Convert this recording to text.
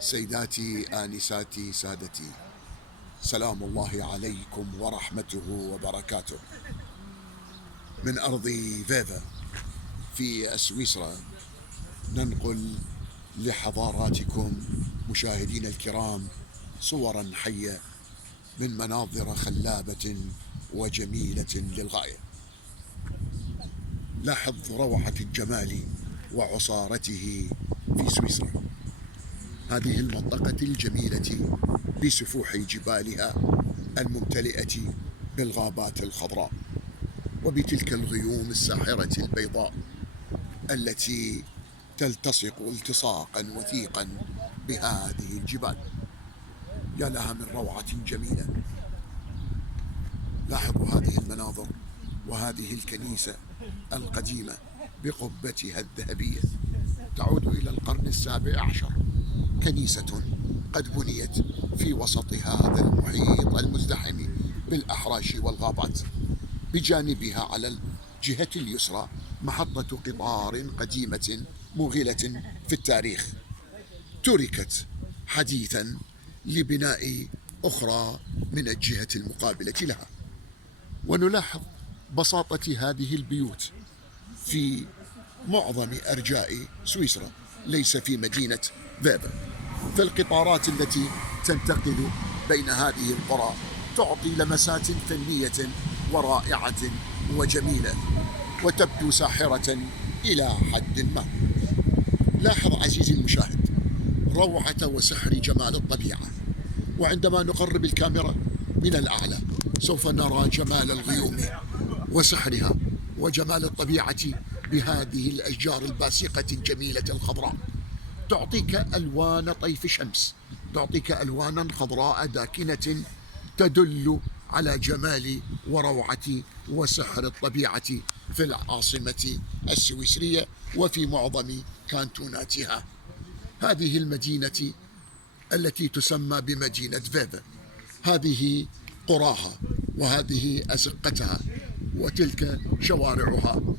سيداتي آنساتي سادتي، سلام الله عليكم ورحمته وبركاته. من أرض فيفا في سويسرا ننقل لحضاراتكم مشاهدين الكرام صورا حية من مناظر خلابة وجميلة للغاية. لاحظ روعة الجمال وعصارته في سويسرا، هذه المنطقة الجميلة بسفوح جبالها الممتلئة بالغابات الخضراء وبتلك الغيوم الساحرة البيضاء التي تلتصق التصاقا وثيقا بهذه الجبال. يا لها من روعة جميلة. لاحظوا هذه المناظر وهذه الكنيسة القديمة بقبتها الذهبية تعود إلى القرن ال17. كنيسة قد بنيت في وسط هذا المحيط المزدحم بالأحراش والغابات. بجانبها على الجهة اليسرى محطة قطار قديمة مغلة في التاريخ، تركت حديثا لبناء أخرى من الجهة المقابلة لها. ونلاحظ بساطة هذه البيوت في معظم أرجاء سويسرا، ليس في مدينة فيفا. فالقطارات التي تنتقل بين هذه القرى تعطي لمسات فنية ورائعة وجميلة وتبدو ساحرة إلى حد ما. لاحظ عزيزي المشاهد روعة وسحر جمال الطبيعة، وعندما نقرب الكاميرا من الأعلى سوف نرى جمال الغيوم وسحرها وجمال الطبيعة بهذه الأشجار الباسقة الجميلة الخضراء. تعطيك ألوان طيف شمس، تعطيك ألوانا خضراء داكنة تدل على جمال وروعة وسحر الطبيعة في العاصمة السويسرية وفي معظم كانتوناتها. هذه المدينة التي تسمى بمدينة فيفا، هذه قراها وهذه أزقتها وتلك شوارعها.